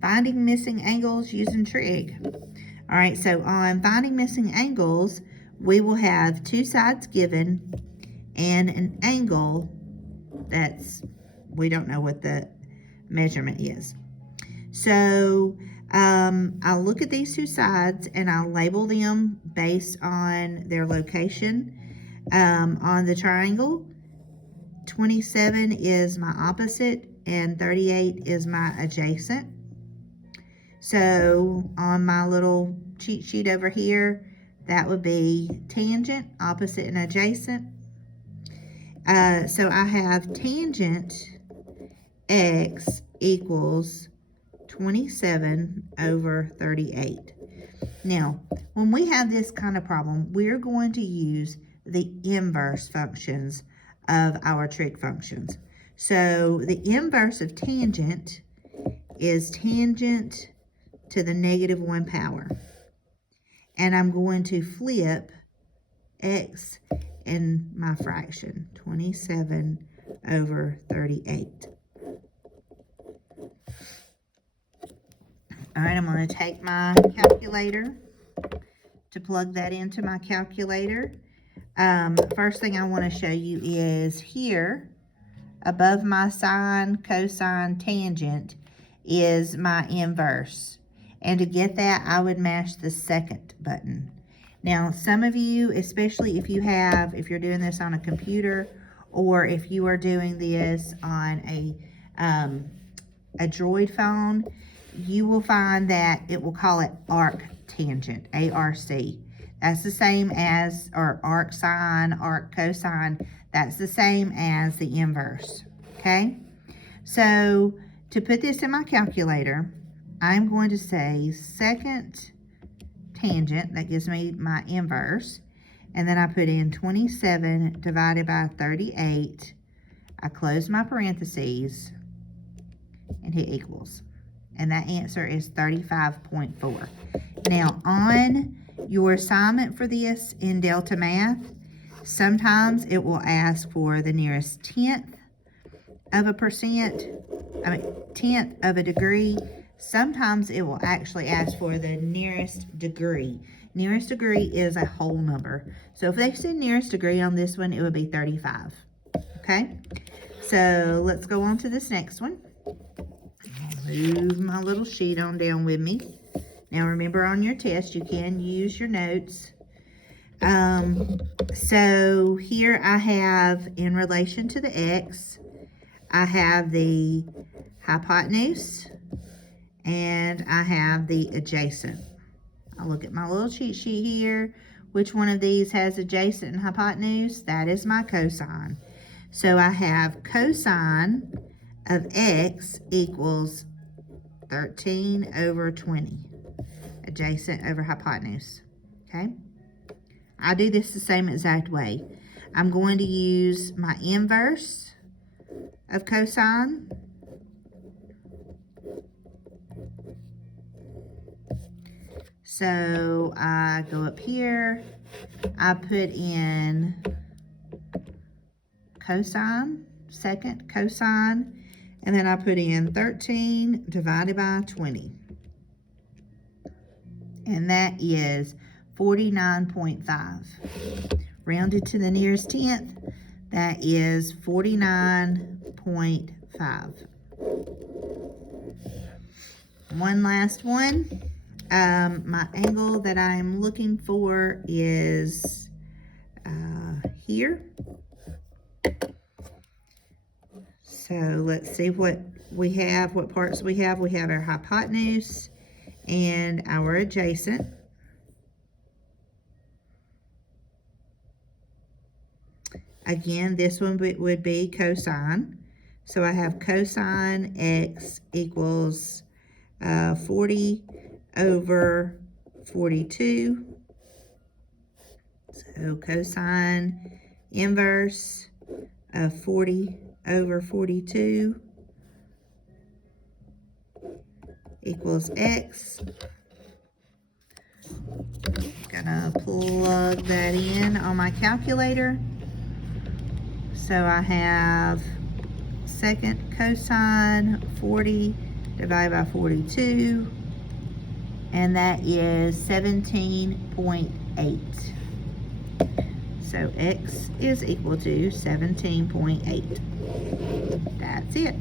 Finding missing angles using trig. All right, so on finding missing angles, we will have two sides given and an angle that's, we don't know what the measurement is. So I'll look at these two sides and I'll label them based on their location. On the triangle, 27 is my opposite and 38 is my adjacent. So on my little cheat sheet over here, that would be tangent, opposite, and adjacent. So I have tangent x equals 27 over 38. Now, when we have this kind of problem, we're going to use the inverse functions of our trig functions. So the inverse of tangent is tangent to the -1 power. And I'm going to flip x in my fraction, 27 over 38. All right, I'm going to take my calculator to plug that into my calculator. First thing I want to show you is here, above my sine, cosine, tangent, is my inverse. And to get that, I would mash the second button. Now, some of you, especially if you're doing this on a computer, or if you are doing this on a Droid phone, you will find that it will call it arc tangent, A-R-C. That's the same as, or arc sine, arc cosine, that's the same as the inverse, okay? So, to put this in my calculator, I'm going to say second tangent, that gives me my inverse, and then I put in 27 divided by 38. I close my parentheses and hit equals. And that answer is 35.4. Now, on your assignment for this in Delta Math, sometimes it will ask for the nearest tenth of a tenth of a degree. Sometimes it will actually ask for the nearest degree. Nearest degree is a whole number. So if they said nearest degree on this one, it would be 35. Okay? So let's go on to this next one. I'll move my little sheet on down with me. Now remember, on your test, you can use your notes. So here I have, in relation to the x, I have the hypotenuse and I have the adjacent. I'll look at my little cheat sheet here. Which one of these has adjacent and hypotenuse? That is my cosine. So I have cosine of x equals 13 over 20. Adjacent over hypotenuse. Okay? I do this the same exact way. I'm going to use my inverse of cosine. So I go up here, I put in cosine, second cosine, and then I put in 13 divided by 20. And that is 49.5. Rounded to the nearest tenth, that is 49.5. One last one. My angle that I'm looking for is here. So let's see what we have, what parts we have. We have our hypotenuse and our adjacent. Again, this one would be cosine. So I have cosine x equals 40 over 42. So cosine inverse of 40 over 42 equals x. Gonna plug that in on my calculator. So I have second cosine 40 divided by 42, and that is 17.8. So x is equal to 17.8. That's it.